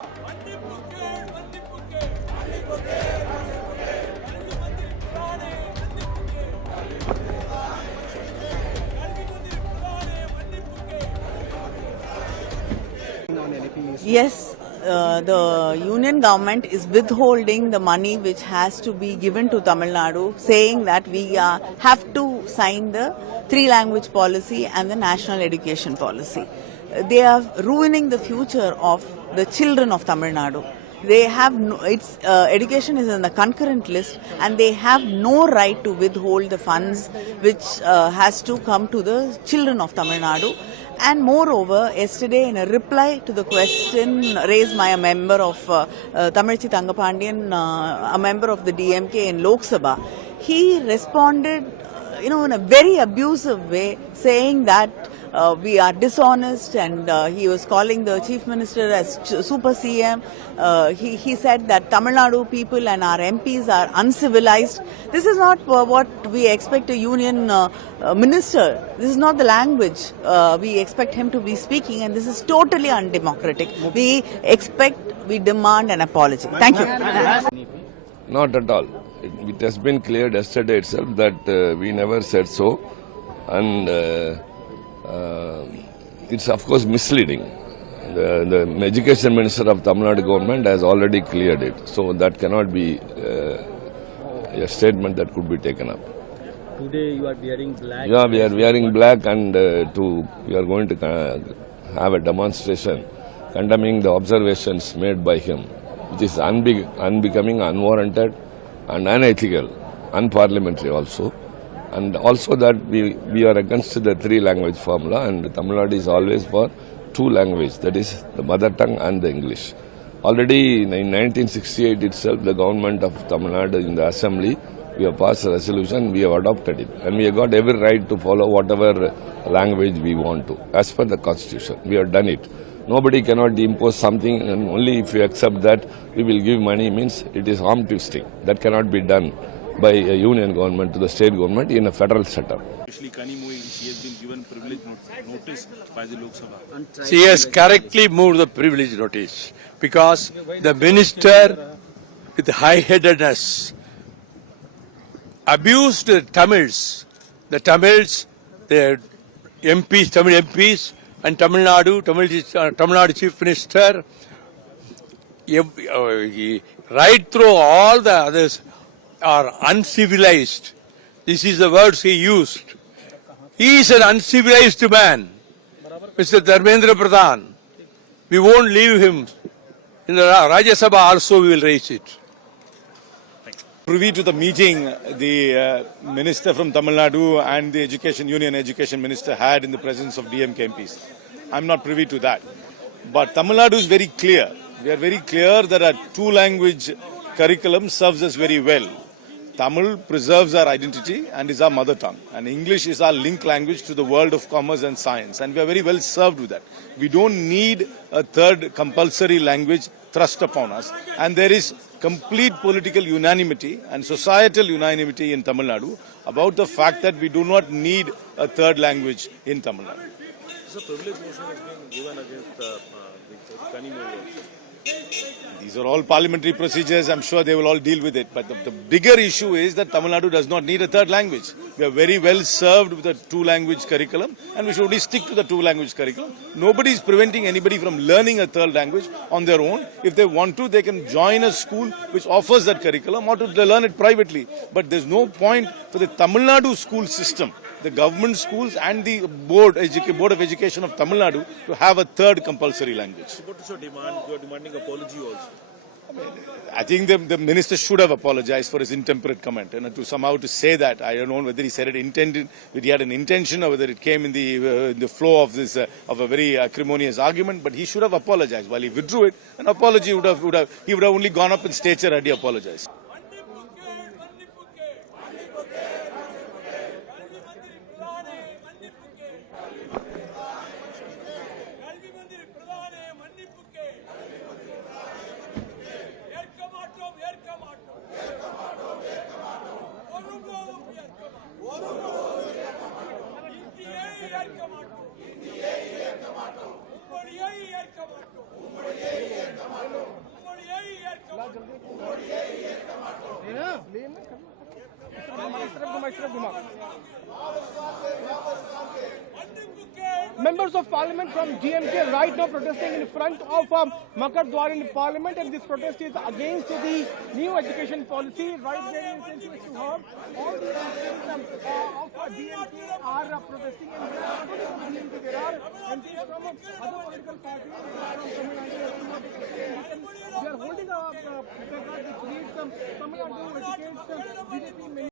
Yes, the union government is withholding the money which has to be given to Tamil Nadu, saying that we have to sign the three-language policy and the national education policy. They are ruining the future of the children of Tamil Nadu. They have education is in the concurrent list, and they have no right to withhold the funds which has to come to the children of Tamil Nadu. And moreover, yesterday in a reply to the question raised by a member of Tamilchi Thangapandian, a member of the DMK in Lok Sabha, he responded in a very abusive way, saying that we are dishonest, and he was calling the chief minister as super CM. He said that Tamil Nadu people and our MPs are uncivilized. This is not what we expect a union minister. This is not the language we expect him to be speaking, and this is totally undemocratic. We demand an apology. Thank you. Not at all. It has been cleared yesterday itself that we never said so, and it's of course misleading. The education minister of Tamil Nadu government has already cleared it, so that cannot be a statement that could be taken up. Today you are wearing black. Yeah, we are wearing black, and we are going to have a demonstration condemning the observations made by him, which is unbecoming, unwarranted, and unethical, unparliamentary also. And also that we are against the three-language formula, and Tamil Nadu is always for two language, that is the mother tongue and the English. Already in 1968 itself, the government of Tamil Nadu in the assembly, we have passed a resolution, we have adopted it, and we have got every right to follow whatever language we want to, as per the constitution. We have done it. Nobody cannot impose something, and only if you accept that we will give money means it is arm twisting. That cannot be done by a union government to the state government in a federal setup. Especially Kanimoi, she has been given privilege notice by the Lok Sabha. She has correctly moved the privilege notice because the minister with high-headedness abused the Tamils, the MPs, Tamil MPs, and Tamil Nadu Chief Minister, right through all the others are uncivilized. This is the words he used. He is an uncivilized man, Mr. Dharmendra Pradhan. We won't leave him. In the Rajya Sabha also we will raise it. Privy to the meeting the minister from Tamil Nadu and the Union Education Minister had in the presence of DMK MPs. I'm not privy to that. But Tamil Nadu is very clear. We are very clear that a two-language curriculum serves us very well. Tamil preserves our identity and is our mother tongue. And English is our link language to the world of commerce and science. And we are very well served with that. We don't need a third compulsory language thrust upon us. And there is complete political unanimity and societal unanimity in Tamil Nadu about the fact that we do not need a third language in Tamil Nadu. So privilege motion has been given against Kanimoi also. These are all parliamentary procedures. I'm sure they will all deal with it. But the bigger issue is that Tamil Nadu does not need a third language. We are very well served with a two-language curriculum, and we should only stick to the two-language curriculum. Nobody is preventing anybody from learning a third language on their own. If they want to, they can join a school which offers that curriculum, or to learn it privately. But there's no point for the Tamil Nadu school system, the government schools and the Board of Education of Tamil Nadu to have a third compulsory language. So what is your demand? You are demanding apology also. I think the minister should have apologized for his intemperate comment, and to somehow to say that, I don't know whether he said it intended, whether he had an intention, or whether it came in the flow of this of a very acrimonious argument. But he should have apologized. While he withdrew it, an apology he would have only gone up in stature had he apologized. ஏற்க மாட்டோம். Members of Parliament from DMK right now protesting in front of Makar Dwar in Parliament, and this protest is against the new education policy. Right there in sense to have all the MPs of DMK are protesting, and there are MPs from other political parties from Tamil Nadu. They are holding a placard which reads Tamil Nadu educates BJP.